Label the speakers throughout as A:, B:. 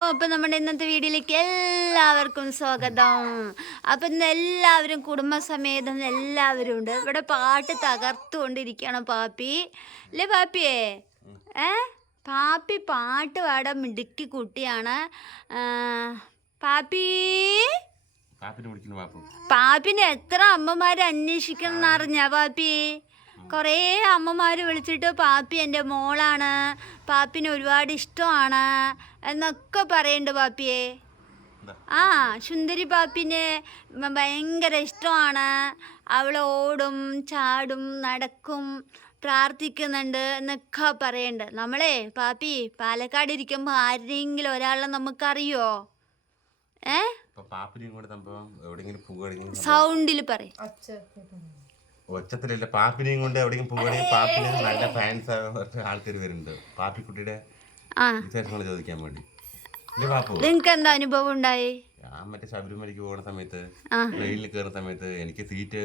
A: അപ്പൊ നമ്മുടെ ഇന്നത്തെ വീഡിയോയിലേക്ക് എല്ലാവർക്കും സ്വാഗതം. അപ്പൊ ഇന്ന് എല്ലാവരും കുടുംബസമേതം എല്ലാവരും ഉണ്ട്. ഇവിടെ പാട്ട് തകർത്തുകൊണ്ടിരിക്കുകയാണ് പാപ്പി. അല്ലേ പാപ്പിയേ? ഏ? പാപ്പി പാട്ട് പാടാൻ മിടുക്കി കുട്ടിയാണ്. പാപ്പു?
B: പാപ്പിനെ
A: എത്ര അമ്മമാരെ അന്വേഷിക്കണം എന്നറിഞ്ഞ പാപ്പി? കുറേ അമ്മമാർ വിളിച്ചിട്ട് പാപ്പി എന്റെ മോളാണ്. പാപ്പിന് ഒരുപാട് ഇഷ്ടമാണ്. എന്നൊക്കെ പറയുന്നുണ്ട് പാപ്പിയെ. ആ സുന്ദരി പാപ്പിനെ ഭയങ്കര ഇഷ്ടമാണ്. അവൾ ഓടും ചാടും നടക്കും പ്രാർത്ഥിക്കുന്നുണ്ട് എന്നൊക്കെ പറയുന്നുണ്ട് നമ്മളെ പാപ്പി പാലക്കാട് ഇരിക്കുമ്പോൾ ആരെങ്കിലും ഒരാളെ നമുക്കറിയോ? ഏ? സൗണ്ടിൽ പറയും.
B: ഒച്ചത്തിലല്ല പാപ്പിനെയും കൊണ്ട് എവിടെയെങ്കിലും പോകണേ പാപ്പിന് നല്ല ഫാൻസ് ആൾക്കാർ വരുന്നുണ്ട്. പാപ്പിക്കുട്ടിയുടെ വിശേഷങ്ങൾ ചോദിക്കാൻ വേണ്ടി.
A: നിങ്ങൾക്ക് എന്താ അനുഭവം ഉണ്ടായി?
B: ഞാൻ മറ്റേ ശബരിമലയ്ക്ക് പോകുന്ന സമയത്ത്. ട്രെയിനിൽ കയറുന്ന സമയത്ത് എനിക്ക് സീറ്റ്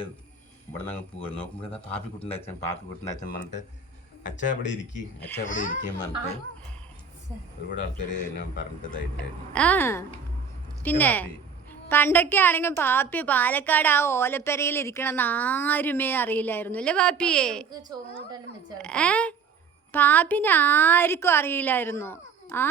B: ഇവിടെ നിന്ന് അങ്ങ് പോകുക നോക്കുമ്പോൾ എന്താ പാപ്പിക്കുട്ടിന്റെ അച്ഛൻ പാപ്പിക്കുട്ടിന്റെ അച്ഛൻ പറഞ്ഞിട്ട് അച്ഛ എവിടെ ഇരിക്കി അച്ഛ എവിടെ ഇരിക്കുകയും പറഞ്ഞിട്ട് ഒരുപാട് ആൾക്കാർ എന്നെ പറഞ്ഞിട്ട് ഇതായിട്ടുണ്ടായിരുന്നു
A: പിന്നെ. പണ്ടൊക്കെ ആണെങ്കിൽ പാപ്പി പാലക്കാട് ആ ഓലപ്പെരയിൽ ഇരിക്കണമെന്ന് ആരുമേ അറിയില്ലായിരുന്നു അല്ലേ പാപ്പിയെ? ഏ? പാപ്പിനെ ആർക്കും അറിയില്ലായിരുന്നു. ആ.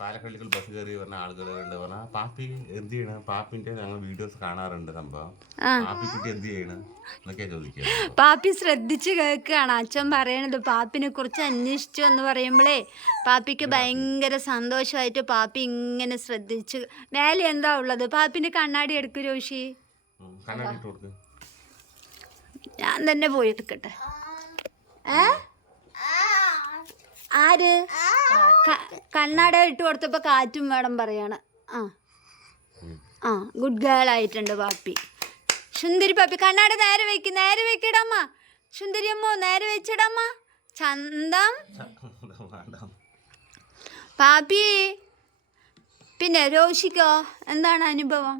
B: പാലക്കള്ളികൾ ബസ് കയറി പറഞ്ഞ ആളുകളുണ്ട് പറഞ്ഞാൽ പാപ്പി എന്ത് ചെയ്യണ? പാപ്പിന്റെ ഞങ്ങൾ വീഡിയോസ് കാണാറുണ്ട് സംഭവം.
A: ആ.
B: പാപ്പി കുട്ടി എന്ത് ചെയ്യണ? എന്നൊക്കെ ചോദിക്കുക.
A: പാപ്പി ശ്രദ്ധിച്ച് കേൾക്കുകയാണ് അച്ഛൻ പറയണത് പാപ്പിനെ കുറിച്ച് അന്വേഷിച്ചു എന്ന് പറയുമ്പോഴേ പാപ്പിക്ക് ഭയങ്കര സന്തോഷമായിട്ട് പാപ്പി ഇങ്ങനെ ശ്രദ്ധിച്ച് മേലെ എന്താ ഉള്ളത്? പാപ്പിന്റെ കണ്ണാടി എടുക്കൂ രോഷി. ഞാൻ തന്നെ പോയി എടുക്കട്ടെ. ഏ? ആര്? കണ്ണാട ഇട്ട് കൊടുത്തപ്പോ കാറ്റും വേണം പറയാണ്. ആ. ആ ഗുഡ് ഗേൾ ആയിട്ടുണ്ട് പാപ്പി. സുന്ദരി പാപ്പി കണ്ണാട നേരെ വെക്ക് നേരെ വെക്കിടമ്മ. സുന്ദരി അമ്മോ നേരെ വെച്ചിടമ്മ. ചന്തം. പാപ്പി പിന്നെ രോഷിക്കോ എന്താണ് അനുഭവം?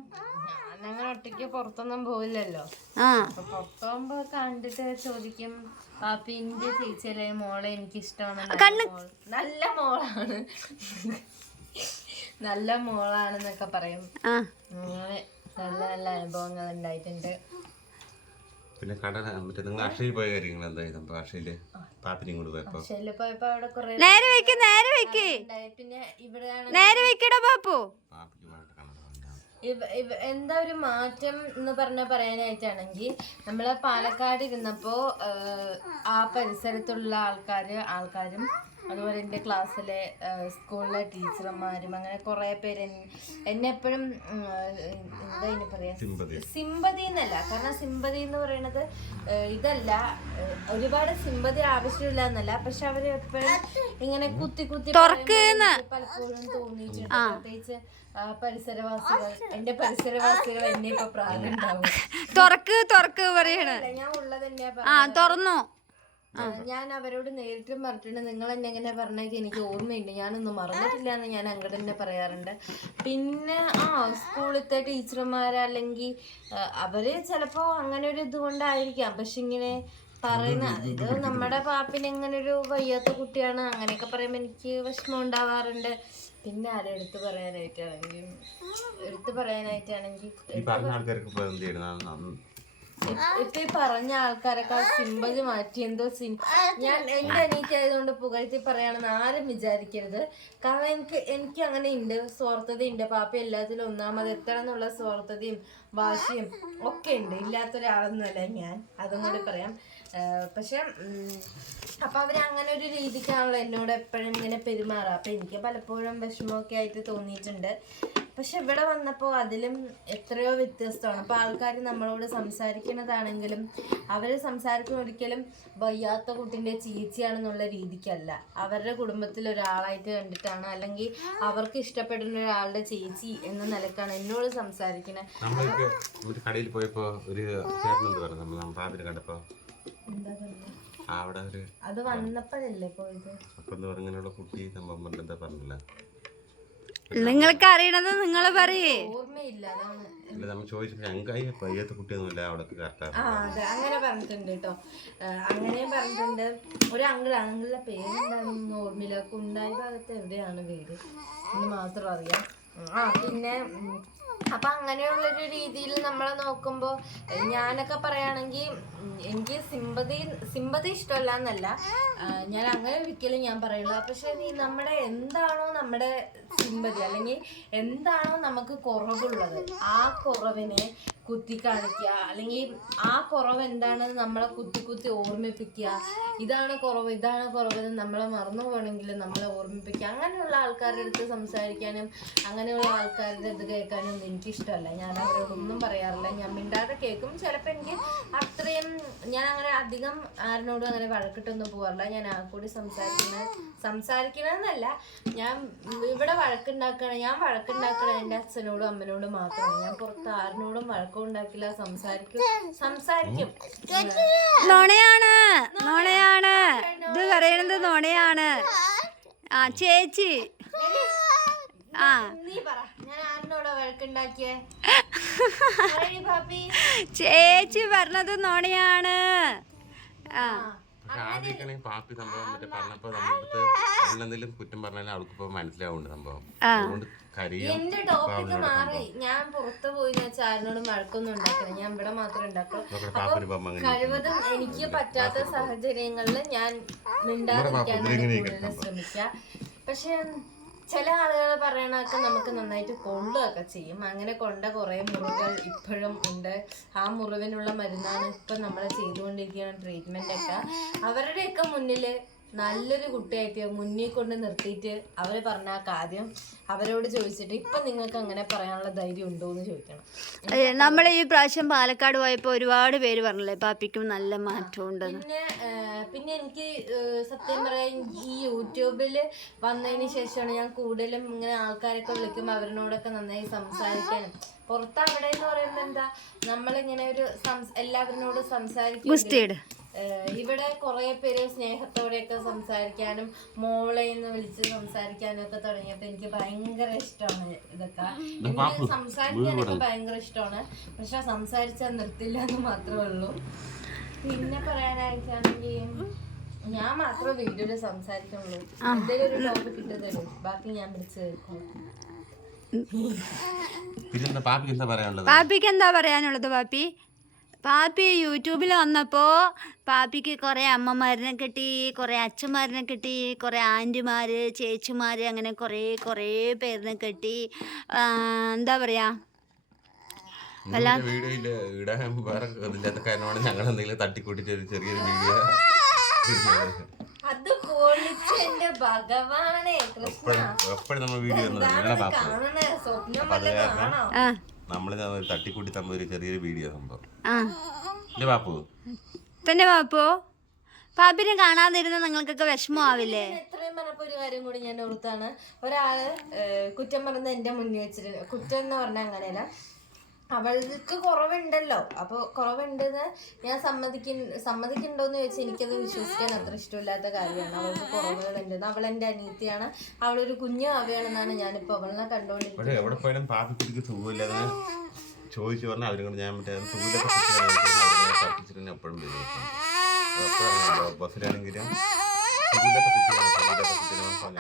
C: ഞങ്ങൾ ഒറ്റയ്ക്ക് പുറത്തൊന്നും പോയില്ലല്ലോ
A: ആ.
C: അപ്പൊ കണ്ടിട്ട് ചോദിക്കും. പാപ്പി ഇന്റെ ചേച്ചിയിലെ മോളെ എനിക്ക് ഇഷ്ടമാണ് നല്ല മോളാണ്. നല്ല മോളാണെന്നൊക്കെ പറയും. നല്ല നല്ല അനുഭവങ്ങൾ ഉണ്ടായിട്ടുണ്ട്.
B: പിന്നെ കട മറ്റേ നിങ്ങൾ അക്ഷയിൽ പോയ കാര്യങ്ങൾ എന്തായാലും സംഭവം അക്ഷയിൽ പാപ്പിനെയും കൂടെ പോയപ്പോ?
C: പോയപ്പോ അവിടെ കുറെ
A: നേരെ വെക്ക് നേരെ വെക്ക്.
C: പിന്നെ ഇവിടെയാണ്
A: നേരെ വെക്കടാ പാപ്പു.
B: പാപ്പിക്ക്
C: എന്താ ഒരു മാറ്റം എന്ന് പറഞ്ഞ പറയാനായിട്ടാണെങ്കിൽ നമ്മൾ പാലക്കാട് ഇരുന്നപ്പോ ആ പരിസരത്തുള്ള ആൾക്കാര് ആൾക്കാരും അതുപോലെ എന്റെ ക്ലാസ്സിലെ സ്കൂളിലെ ടീച്ചർമാരും അങ്ങനെ കുറേ പേര് എന്നെ എപ്പോഴും എന്താ ഇനി പറയാ?
B: സിമ്പതി.
C: എന്നല്ല. കാരണം സിമ്പതി എന്ന് പറയുന്നത് ഇതല്ല. ഒരുപാട് സിമ്പതി ആവശ്യമില്ല എന്നല്ല. പക്ഷെ അവർ എപ്പോഴും ഇങ്ങനെ കുത്തി കുത്തി പലപ്പോഴും തോന്നിയിട്ടുണ്ട്. പ്രത്യേകിച്ച് പരിസരവാസികൾ എന്റെ പരിസരവാസികൾ എന്നെ ഇപ്പൊ പ്രാധാന്യം
A: തുറക്ക് തുറക്ക് പറയണ.
C: ഞാൻ ഉള്ളത് തന്നെയാ
A: ആ തുറന്നു.
C: ഞാൻ അവരോട് നേരിട്ടും പറഞ്ഞിട്ടുണ്ട്. നിങ്ങൾ എന്നെ എങ്ങനെ പറഞ്ഞേക്ക് എനിക്ക് ഓർമ്മയുണ്ട്. ഞാനൊന്നും മറന്നിട്ടില്ല എന്ന് ഞാൻ അങ്ങോട്ട് തന്നെ പറയാറുണ്ട്. പിന്നെ ആ സ്കൂളിലത്തെ ടീച്ചർമാരല്ലെങ്കിൽ അവർ ചിലപ്പോ അങ്ങനെ ഒരു ഇതുകൊണ്ടായിരിക്കാം പക്ഷെ ഇങ്ങനെ പറയുന്ന ഇത് നമ്മുടെ പാപ്പിന് ഇങ്ങനെ ഒരു വയ്യാത്ത കുട്ടിയാണ്. അങ്ങനെയൊക്കെ പറയുമ്പോൾ എനിക്ക് വിഷമം ഉണ്ടാവാറുണ്ട്. പിന്നെ ആരെ എടുത്തു പറയാനായിട്ടാണെങ്കിൽ എടുത്തു പറയാനായിട്ടാണെങ്കിൽ
B: ഈ പറഞ്ഞ ആൾക്കാർക്ക് ഇപ്പൊ
C: ഈ പറഞ്ഞ ആൾക്കാരൊക്കെ ആ സിമ്പതി മാറ്റി. എന്തോ സിം ഞാൻ എന്റെ അനീറ്റ് ആയതുകൊണ്ട് പുകഴ്ത്തി പറയാണെന്ന് ആരും വിചാരിക്കരുത്. കാരണം എനിക്ക് എനിക്ക് അങ്ങനെ ഉണ്ട് സ്വാർത്ഥതയുണ്ട്. പാപ്പ എല്ലാത്തിലും ഒന്നാമത് എത്ര എന്നുള്ള സ്വാർത്ഥതയും വാശിയും ഒക്കെ ഉണ്ട് ഇല്ലാത്തൊരാളൊന്നുമല്ല ഞാൻ. അതും കൂടി പറയാം. പക്ഷെ അപ്പൊ അവർ അങ്ങനെ ഒരു രീതിക്കാണല്ലോ എന്നോട് എപ്പോഴും ഇങ്ങനെ പെരുമാറുക അപ്പൊ എനിക്ക് പലപ്പോഴും വിഷമമൊക്കെ ആയിട്ട് തോന്നിയിട്ടുണ്ട്. പക്ഷെ ഇവിടെ വന്നപ്പോൾ അതിലും എത്രയോ വ്യത്യസ്തമാണ്. അപ്പോൾ ആൾക്കാർ നമ്മളോട് സംസാരിക്കുന്നതാണെങ്കിലും അവർ സംസാരിക്കുന്ന ഒരിക്കലും വയ്യാത്ത കുട്ടിന്റെ ചീച്ചയാണെന്നുള്ള രീതിക്കല്ല. അവരുടെ കുടുംബത്തിൽ ഒരാളായിട്ട് കണ്ടിട്ടാണ് അല്ലെങ്കിൽ അവർക്ക് ഇഷ്ടപ്പെടുന്ന ഒരാളുടെ ചേച്ചി എന്ന നിലക്കാണ് എന്നോട് സംസാരിക്കുന്നത്
B: ഒരു കടയിൽ പോയപ്പോ ഒരു പറഞ്ഞു? കണ്ടപ്പോ അവിടെ ഒരു
C: അത് വന്നപ്പോഴല്ലേ പോയത്?
B: അപ്പൊ ഇങ്ങനെയുള്ള കുട്ടി സംഭവം പറഞ്ഞില്ല?
A: നിങ്ങൾക്ക് അറിയണത് നിങ്ങൾ പറയേ.
C: ഓർമ്മയില്ല അതാണ്.
B: അല്ല നമ്മൾ ചോദിച്ചപ്പോൾ ഞങ്ങൾക്കായി പയ്യത്തെ കുട്ടിയൊന്നുമില്ല അവിടെ കറക്റ്റാണ്
C: ആ അതെ അങ്ങനെ പറഞ്ഞിട്ടുണ്ട് കേട്ടോ അങ്ങനെ പറഞ്ഞിട്ടുണ്ട്. ഒരു അങ്കിൾ അങ്കിളിന്റെ പേരെന്താണെന്ന് ഓർമ്മയില്ല. കുണ്ടായി ഭാഗത്ത് എവിടെയാണ് വീട്? എന്ന് മാത്രം അറിയാം. ആ പിന്നെ അപ്പൊ അങ്ങനെയുള്ളൊരു രീതിയിൽ നമ്മളെ നോക്കുമ്പോൾ ഞാനൊക്കെ പറയുകയാണെങ്കിൽ എനിക്ക് സിമ്പതി സിമ്പതി ഇഷ്ടമല്ല എന്നല്ല ഞാൻ അങ്ങനെ ഒരിക്കലും ഞാൻ പറയുള്ളൂ പക്ഷെ നീ നമ്മുടെ എന്താണോ നമ്മുടെ സിമ്പതി അല്ലെങ്കിൽ എന്താണോ നമുക്ക് കുറവുള്ളത് ആ കുറവിനെ കുത്തി കാണിക്കുക. അല്ലെങ്കിൽ ആ കുറവ് എന്താണെന്ന് നമ്മളെ കുത്തി കുത്തി ഓർമ്മിപ്പിക്കുക. ഇതാണ് കുറവ് ഇതാണ് കുറവ് നമ്മളെ മറന്നു പോകണമെങ്കിൽ നമ്മളെ ഓർമ്മിപ്പിക്കുക. അങ്ങനെയുള്ള ആൾക്കാരുടെ അടുത്ത് സംസാരിക്കാനും അങ്ങനെയുള്ള ആൾക്കാരുടെ ഇത് കേൾക്കാനും എനിക്കിഷ്ടമല്ല. ഞാൻ അവരോടൊന്നും പറയാറില്ല. ഞാൻ മിണ്ടാതെ കേൾക്കും. ചിലപ്പോൾ എനിക്ക് അത്രയും ഞാൻ അങ്ങനെ അധികം ആരോടും അങ്ങനെ വഴക്കിട്ടൊന്നും പോകാറില്ല. ഞാൻ ആ കൂടി സംസാരിക്കുന്ന സംസാരിക്കണമെന്നല്ല ഞാൻ ഇവിടെ വഴക്കുണ്ടാക്കണ ഞാൻ വഴക്കുണ്ടാക്കണ എന്റെ അച്ഛനോടും അമ്മനോടും മാത്രമാണ്. ഞാൻ പുറത്ത് ആരിനോടും വഴക്കുണ്ടാക്കില്ല സംസാരിക്കും. സംസാരിക്കും.
A: നുണയാണ് നുണയാണ്. ഇത് പറയുന്നത് നുണയാണ്. ആ ചേച്ചി. ആ. ചേച്ചി പറഞ്ഞത് നോണയാണ്. ആ.
B: പാപ്പി സംഭവം മറ്റേ അവളെന്തെങ്കിലും കുറ്റം പറഞ്ഞാലും അവൾക്ക് ഇപ്പൊ മനസ്സിലാവുന്നുണ്ട് സംഭവം അതുകൊണ്ട്
C: എന്റെ ടോപ്പിക്ക് മാറി. ഞാൻ പുറത്തു പോയി ചാരനോട് മഴക്കൊന്നും ഉണ്ടാക്കില്ല. ഞാൻ ഇവിടെ
B: മാത്രം ഉണ്ടാക്കും
C: കഴിവതും എനിക്ക് പറ്റാത്ത സാഹചര്യങ്ങളിൽ ഞാൻ മിണ്ടാതിരിക്കാനാണ് ശ്രമിക്കുക. പക്ഷെ ചില ആളുകൾ പറയണൊക്കെ നമുക്ക് നന്നായിട്ട് കൊള്ളുകയൊക്കെ ചെയ്യും. അങ്ങനെ കൊണ്ട കുറേ മുറിവുകൾ ഇപ്പോഴും ഉണ്ട്. ആ മുറിവിനുള്ള മരുന്നാണ് ഇപ്പം നമ്മൾ ചെയ്തുകൊണ്ടിരിക്കുന്ന ട്രീറ്റ്മെന്റ് ഒക്കെ. അവരുടെയൊക്കെ മുന്നിൽ നല്ലൊരു കുട്ടിയായിട്ട് മുന്നിൽ കൊണ്ട് നിർത്തിയിട്ട് അവർ പറഞ്ഞ കാര്യം അവരോട് ചോദിച്ചിട്ട് ഇപ്പൊ നിങ്ങൾക്ക് അങ്ങനെ പറയാനുള്ള ധൈര്യം ഉണ്ടോ എന്ന് ചോദിക്കണം.
A: നമ്മൾ ഈ പ്രാവശ്യം പാലക്കാട് പോയപ്പോൾ ഒരുപാട് പേര് പറഞ്ഞല്ലേ പാപ്പിക്കും നല്ല മാറ്റമുണ്ടെന്ന്
C: പിന്നെ പിന്നെ എനിക്ക് സത്യം പറയാൻ ഈ യൂട്യൂബിൽ വന്നതിന് ശേഷമാണ് ഞാൻ കൂടുതലും ഇങ്ങനെ ആൾക്കാരൊക്കെ വിളിക്കുമ്പോൾ അവരോടൊക്കെ നന്നായി സംസാരിക്കാനും പുറത്ത് അവിടെ എന്ന് പറയുന്നത് എന്താ നമ്മളിങ്ങനെ ഒരു സംസ് എല്ലാവരിനോടും സംസാരിക്കും
A: ഗുസ്തിയുടെ
C: ഇവിടെ കുറെ പേര് സ്നേഹത്തോടെയൊക്കെ സംസാരിക്കാനും മോളെ എന്ന് വിളിച്ച് സംസാരിക്കാനും ഒക്കെ തുടങ്ങിയപ്പോ എനിക്ക് ഭയങ്കര ഇഷ്ടമാണ് ഇതൊക്കെ. എനിക്ക് സംസാരിക്കാനൊക്കെ ഭയങ്കര ഇഷ്ടമാണ്. പക്ഷെ സംസാരിച്ചാൽ നിർത്തില്ല എന്ന് മാത്രമേ ഉള്ളൂ. പിന്നെ പറയാനായിട്ടാണെങ്കിൽ ഞാൻ മാത്രമേ വീഡിയോയിൽ സംസാരിക്കുള്ളൂ. എന്തെങ്കിലും ഒരു ടോപ്പിക് ഇട്ട് തരും. ബാക്കി ഞാൻ വിളിച്ച് കേൾക്കും.
B: പിന്നെ പാപ്പിക്ക് എന്താ പറയാനുള്ളത്?
A: പാപ്പിക്ക് എന്താ പറയാനുള്ളത് പാപ്പി? പാപ്പി യൂട്യൂബിൽ വന്നപ്പോൾ പാപ്പിക്ക് കുറേ അമ്മമാരിനെ കിട്ടി കുറേ അച്ഛന്മാരിനെ കിട്ടി കുറേ ആന്റിമാർ ചേച്ചിമാർ അങ്ങനെ കുറേ കുറേ പേരിനെ കിട്ടി. ആ, എന്താ പറയുക
B: ഇടാൻ വേറെ ഇതില്ലാത്ത കാരണമാണ് ഞങ്ങൾ എന്തെങ്കിലും ചെറിയൊരു വീഡിയോ
C: അത് പൊളിച്ച് എന്റെ ഭഗവാനെ
B: എപ്പോഴും നമ്മൾ വീഡിയോ
C: കാണണേ? സ്വപ്നം
B: നമ്മൾ തട്ടിക്കൂട്ടി തമ്മിൽ ഒരു ചെറിയൊരു വീഡിയോ സംഭവം. ബാപ്പു. പാപ്പു
A: തന്നെ പാപ്പോ പാപ്പിനെ കാണാതിരുന്ന നിങ്ങൾക്കൊക്കെ വിഷമമാവില്ലേ?
C: ഇത്രയും പറഞ്ഞപ്പോ ഒരു കാര്യം കൂടി ഞാൻ ഓർത്താണ്. ഒരാൾ കുറ്റം പറഞ്ഞത് എന്റെ മുന്നിൽ വെച്ചിട്ട് കുറ്റം എന്ന് പറഞ്ഞാൽ അങ്ങനെയല്ല. അവൾക്ക് കുറവുണ്ടല്ലോ. അപ്പൊ കുറവുണ്ടെന്ന് ഞാൻ സമ്മതിക്കി സമ്മതിക്കുന്നുണ്ടോന്ന് ചോദിച്ചാൽ എനിക്കത് വിശ്വസിക്കാൻ അത്ര ഇഷ്ടമില്ലാത്ത കാര്യമാണ്. അവൾക്ക് കുറവുകളുണ്ടെന്ന് അവൾ എന്റെ അനീതിയാണ് അവളൊരു കുഞ്ഞു ആവുകയാണെന്നാണ് ഞാനിപ്പോ അവളെ കണ്ടുകൊണ്ടിരിക്കുന്നത്.
B: പക്ഷെ എവിടെ പോയാലും സുഖമില്ലാതെ ചോദിച്ചു പറഞ്ഞാൽ അവരും ഞാൻ മറ്റേ സുഖമില്ലാത്ത എപ്പോഴും ബസ്സിലാണെങ്കിലും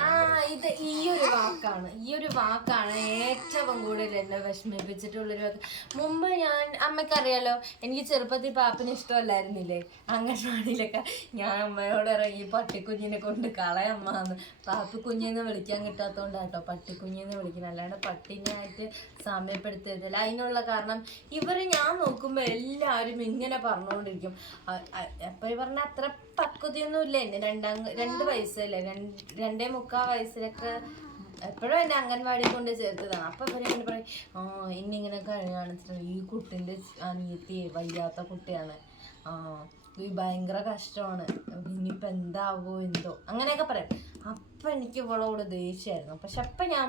C: ആ ഇത് ഈ ഒരു വാക്കാണ് ഈ ഒരു വാക്കാണ് ഏറ്റവും കൂടുതൽ എന്നെ വിഷമിപ്പിച്ചിട്ടുള്ളൊരു വാക്ക്. മുമ്പ് ഞാൻ അമ്മയ്ക്കറിയാലോ എനിക്ക് ചെറുപ്പത്തിൽ പാപ്പിന് ഇഷ്ടമല്ലായിരുന്നില്ലേ? അംഗൻവാടിയിലൊക്കെ ഞാൻ അമ്മയോട് ഇറങ്ങി പട്ടിക്കുഞ്ഞിനെ കൊണ്ട് കളയമ്മ എന്ന്. പാപ്പി കുഞ്ഞെന്ന് വിളിക്കാൻ കിട്ടാത്തതുകൊണ്ടാട്ടോ പട്ടിക്കുഞ്ഞെന്ന് വിളിക്കുന്നത്. അല്ലാണ്ട് പട്ടിനായിട്ട് സമയപ്പെടുത്തരുതല്ല. അതിനുള്ള കാരണം ഇവർ ഞാൻ നോക്കുമ്പോൾ എല്ലാവരും ഇങ്ങനെ പറഞ്ഞുകൊണ്ടിരിക്കും. എപ്പോഴും പറഞ്ഞാൽ അത്ര പക്വതയൊന്നും ഇല്ല എന്നെ രണ്ടാം രണ്ട് വയസ്സല്ലേ രണ്ട് രണ്ടേ മുക്കാൽ വയസ്സിലൊക്കെ എപ്പോഴും എന്നെ അംഗൻവാടി കൊണ്ട് ചേർത്തതാണ്. അപ്പൊ ഇവരിങ്ങനെ പറയും ആ ഇന്നിങ്ങനെ കഴിഞ്ഞ ഈ കുട്ടിന്റെ അനിയത്തി വയ്യാത്ത കുട്ടിയാണ്. ആ ഈ ഭയങ്കര കഷ്ടമാണ്. ഇനിയിപ്പോ എന്താവോ എന്തോ. അങ്ങനെയൊക്കെ പറയും. അപ്പൊ എനിക്ക് ഇവളോട് ദേഷ്യമായിരുന്നു പക്ഷെ അപ്പൊ ഞാൻ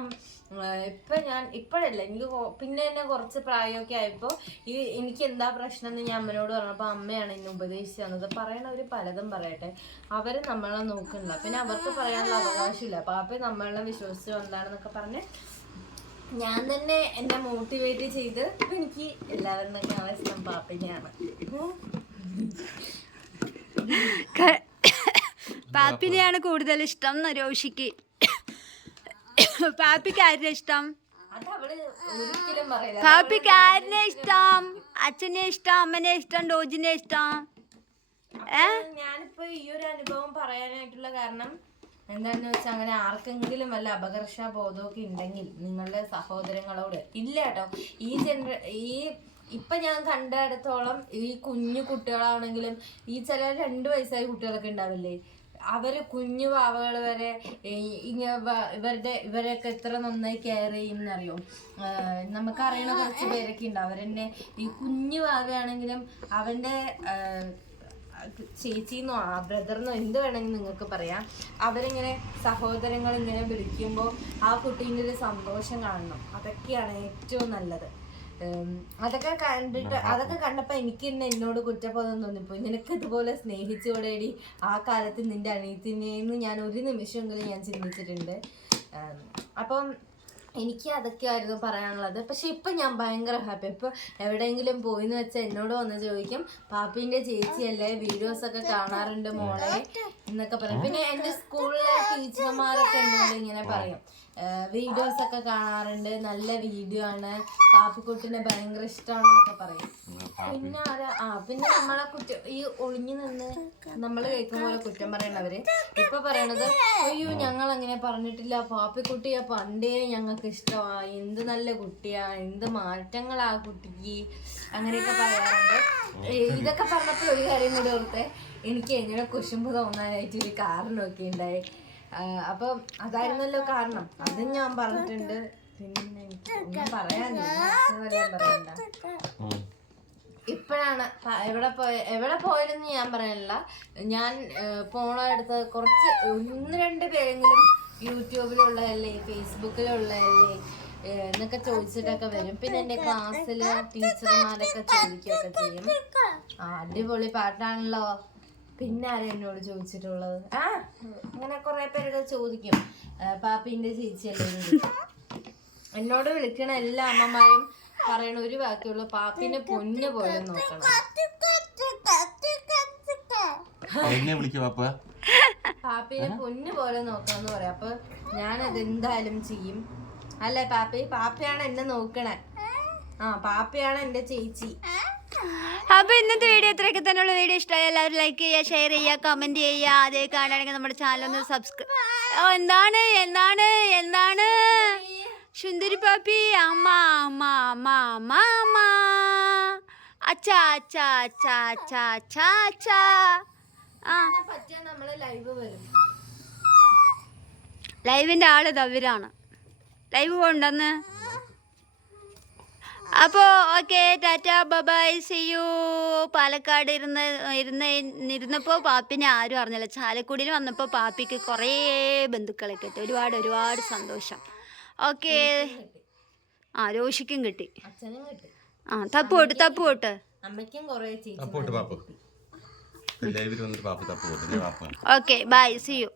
C: ഇപ്പം ഞാൻ ഇപ്പോഴല്ല എനിക്ക് പിന്നെ തന്നെ കുറച്ച് പ്രായമൊക്കെ ആയപ്പോൾ ഈ എനിക്ക് എന്താ പ്രശ്നം എന്ന് ഞാൻ അമ്മനോട് പറഞ്ഞപ്പോൾ അമ്മയാണ് എന്നെ ഉപദേശിച്ചു തന്നത് പറയണവര് പലതും പറയട്ടെ. അവർ നമ്മളെ നോക്കുന്നില്ല പിന്നെ അവർക്ക് പറയാനുള്ള അവകാശമില്ല. പാപ്പ നമ്മളെ വിശ്വസിച്ച് എന്താണെന്നൊക്കെ പറഞ്ഞ് ഞാൻ തന്നെ എന്നെ മോട്ടിവേറ്റ് ചെയ്ത് എനിക്ക് എല്ലാവരും തന്നെ ഇഷ്ടം പാപ്പിനെയാണ്.
A: പാപ്പിനെയാണ് കൂടുതൽ ഇഷ്ടം നരോഷിക്ക് പാപ്പിക്ക് ആരുടെ ഇഷ്ടം? പാപ്പിക്ക് ആരിനെ ഇഷ്ടം? അച്ഛനെ ഇഷ്ടം അമ്മനെ ഇഷ്ടം ഡോജിനെ ഇഷ്ടം?
C: ഞാനിപ്പോ ഈ ഒരു അനുഭവം പറയാനായിട്ടുള്ള കാരണം എന്താണെന്ന് വെച്ചാൽ അങ്ങനെ ആർക്കെങ്കിലും വല്ല അപകർഷ ബോധമൊക്കെ ഉണ്ടെങ്കിൽ നിങ്ങളുടെ സഹോദരങ്ങളോട്. ഇല്ല കേട്ടോ. ഈ ജനറ ഈ ഇപ്പൊ ഞാൻ കണ്ടിടത്തോളം ഈ കുഞ്ഞു കുട്ടികളാണെങ്കിലും ഈ ചില രണ്ട് വയസ്സായ കുട്ടികളൊക്കെ ഉണ്ടാവില്ലേ? അവർ കുഞ്ഞു പാവകൾ വരെ ഇങ്ങനെ ഇവരുടെ ഇവരെയൊക്കെ എത്ര നന്നായി കെയർ ചെയ്യും എന്നറിയോ ആഹ് നമുക്കറിയണ കുറച്ച് പേരൊക്കെ ഉണ്ട്. അവരെന്നെ ഈ കുഞ്ഞു പാവയാണെങ്കിലും അവന്റെ ആഹ് ചേച്ചിന്നോ ആ ബ്രദറിനോ എന്ത് വേണമെങ്കിൽ നിങ്ങൾക്ക് പറയാം. അവരിങ്ങനെ സഹോദരങ്ങൾ ഇങ്ങനെ വിളിക്കുമ്പോൾ ആ കുട്ടീന്റെ ഒരു സന്തോഷം കാണണം. അതൊക്കെയാണ് ഏറ്റവും നല്ലത്. അതൊക്കെ കണ്ടിട്ട് അതൊക്കെ കണ്ടപ്പോൾ എനിക്ക് തന്നെ എന്നോട് കുറ്റബോധം തോന്നിപ്പോയി. നിനക്ക് ഇതുപോലെ സ്നേഹിച്ചോടേടി ആ കാലത്ത് നിന്റെ അനിയത്തിനെന്ന് ഞാൻ ഒരു നിമിഷമെങ്കിലും ഞാൻ ചിന്തിച്ചിട്ടുണ്ട്. അപ്പം എനിക്ക് അതൊക്കെയായിരുന്നു പറയാനുള്ളത്. പക്ഷെ ഇപ്പൊ ഞാൻ ഭയങ്കര ഹാപ്പി ഇപ്പൊ എവിടെയെങ്കിലും പോയി എന്ന് വെച്ചാൽ എന്നോട് വന്ന് ചോദിക്കും പാപ്പിന്റെ ചേച്ചിയല്ലേ വീഡിയോസ് ഒക്കെ കാണാറുണ്ട് മോളെ? എന്നൊക്കെ പറയും. പിന്നെ എന്റെ സ്കൂളിലെ ടീച്ചർമാരൊക്കെ എന്നോട് ഇങ്ങനെ പറയും. വീഡിയോസ് ഒക്കെ കാണാറുണ്ട്. നല്ല വീഡിയോ ആണ്. പാപ്പിക്കുട്ടിനെ ഭയങ്കര ഇഷ്ടമാണെന്നൊക്കെ പറയും. പിന്നെ ആരാ? ആ പിന്നെ നമ്മളെ കുറ്റം ഈ ഒളിഞ്ഞു നിന്ന് നമ്മൾ കേൾക്കുന്ന പോലെ കുറ്റം പറയണവര്. ഇപ്പൊ പറയണത് അയ്യോ ഞങ്ങൾ അങ്ങനെ പറഞ്ഞിട്ടില്ല. പാപ്പിക്കുട്ടിയെ പണ്ടേ ഞങ്ങൾക്ക് ഇഷ്ടമാണ് എന്ത് നല്ല കുട്ടിയാ. എന്ത് മാറ്റങ്ങളാ കുട്ടിക്ക്. അങ്ങനെയൊക്കെ പറയാറുണ്ട്. ഇതൊക്കെ പറഞ്ഞപ്പോൾ ഒരു കാര്യം കൂടി ഓർത്തെ. എനിക്ക് എങ്ങനെ കുശുമ്പ് തോന്നാനായിട്ട് ഒരു കാരണമൊക്കെ ഉണ്ടായി അപ്പം അതായിരുന്നല്ലോ കാരണം. അതും ഞാൻ പറഞ്ഞിട്ടുണ്ട്. പിന്നെ എനിക്ക് ഒന്നും പറയാനില്ല. ഇപ്പോഴാണ് എവിടെ പോയ എവിടെ പോയതെന്ന് ഞാൻ പറയണില്ല. ഞാൻ പോണടുത്ത് കുറച്ച് ഒന്ന് രണ്ട് പേരെങ്കിലും യൂട്യൂബിലുള്ളതല്ലേ ഫേസ്ബുക്കിലുള്ളതല്ലേ എന്നൊക്കെ ചോദിച്ചിട്ടൊക്കെ വരും. പിന്നെ എന്റെ ക്ലാസ്സിൽ ടീച്ചർമാരൊക്കെ ചോദിക്കുകയൊക്കെ ചെയ്യും. അടിപൊളി പാട്ടാണല്ലോ. പിന്നെ ആരാ എന്നോട് ചോദിച്ചിട്ടുള്ളത്? ആ അങ്ങനെ കുറെ പേരൊക്കെ ചോദിക്കും. പാപ്പിന്റെ ചേച്ചിയല്ലേ? എന്നോട് വിളിക്കണ എല്ലാ അമ്മമാരും പറയണ ഒരു വാക്കുള്ളൂ പാപ്പിന്റെ പൊന്ന് പോലെ നോക്കണം.
B: എന്നെ
C: പാപ്പിനെ പൊന്ന് പോലെ നോക്കാന്ന് പറയാം. അപ്പൊ ഞാനത് എന്തായാലും ചെയ്യും. അല്ലേ പാപ്പി? പാപ്പയാണ് എന്നെ നോക്കണേ. ആ പാപ്പയാണ് എന്റെ ചേച്ചി.
A: അപ്പൊ ഇന്നത്തെ വീഡിയോ ഇത്രയൊക്കെ തന്നെയുള്ള. വീഡിയോ ഇഷ്ടമായി എല്ലാവരും ലൈക്ക് ചെയ്യുക ഷെയർ ചെയ്യുക കമന്റ് ചെയ്യുക. അതേ കാണുകയാണെങ്കിൽ നമ്മുടെ ചാനൽ ഒന്ന് സബ്സ്ക്രൈബ് എന്താണ്? എന്താണ്? എന്താണ്? സുന്ദരി പാപ്പി അമ്മ അമ്മ അമ്മ അമ്മ അമ്മ. അച്ഛാ അച്ഛാ അച്ഛാ അച്ഛാ അച്ഛാ അച്ഛാ. ആ.
C: ഇതിനെ പറ്റിയാ നമ്മൾ ലൈവ് വരും
A: ലൈവിന്റെ ആൾ ദവിരാണ് ലൈവ് പോണ്ടെന്ന് അപ്പോൾ okay Tata bye bye see you Palakkad ഇരുന്ന് ഇരുന്ന് ഇരുന്നപ്പോൾ പാപ്പിനെ ആരും അറിഞ്ഞില്ല. ചാലക്കുടിയിൽ വന്നപ്പോൾ പാപ്പിക്ക് കുറേ ബന്ധുക്കളെ കിട്ടി. ഒരുപാട് ഒരുപാട് സന്തോഷം. ഓക്കെ. ആ രോഷിക്കും കിട്ടി.
C: അച്ഛനും കിട്ടി.
A: ആ തപ്പ് പോട്ട് തപ്പ് പോട്ട്.
C: അമ്മയ്ക്കും കൊറേ ചേച്ചി
B: തപ്പോട്ട് പാപ്പ. ലൈവിൽ വന്നിട്ട് പാപ്പ തപ്പ് പോട്ട് പാപ്പ?
A: Okay bye see you.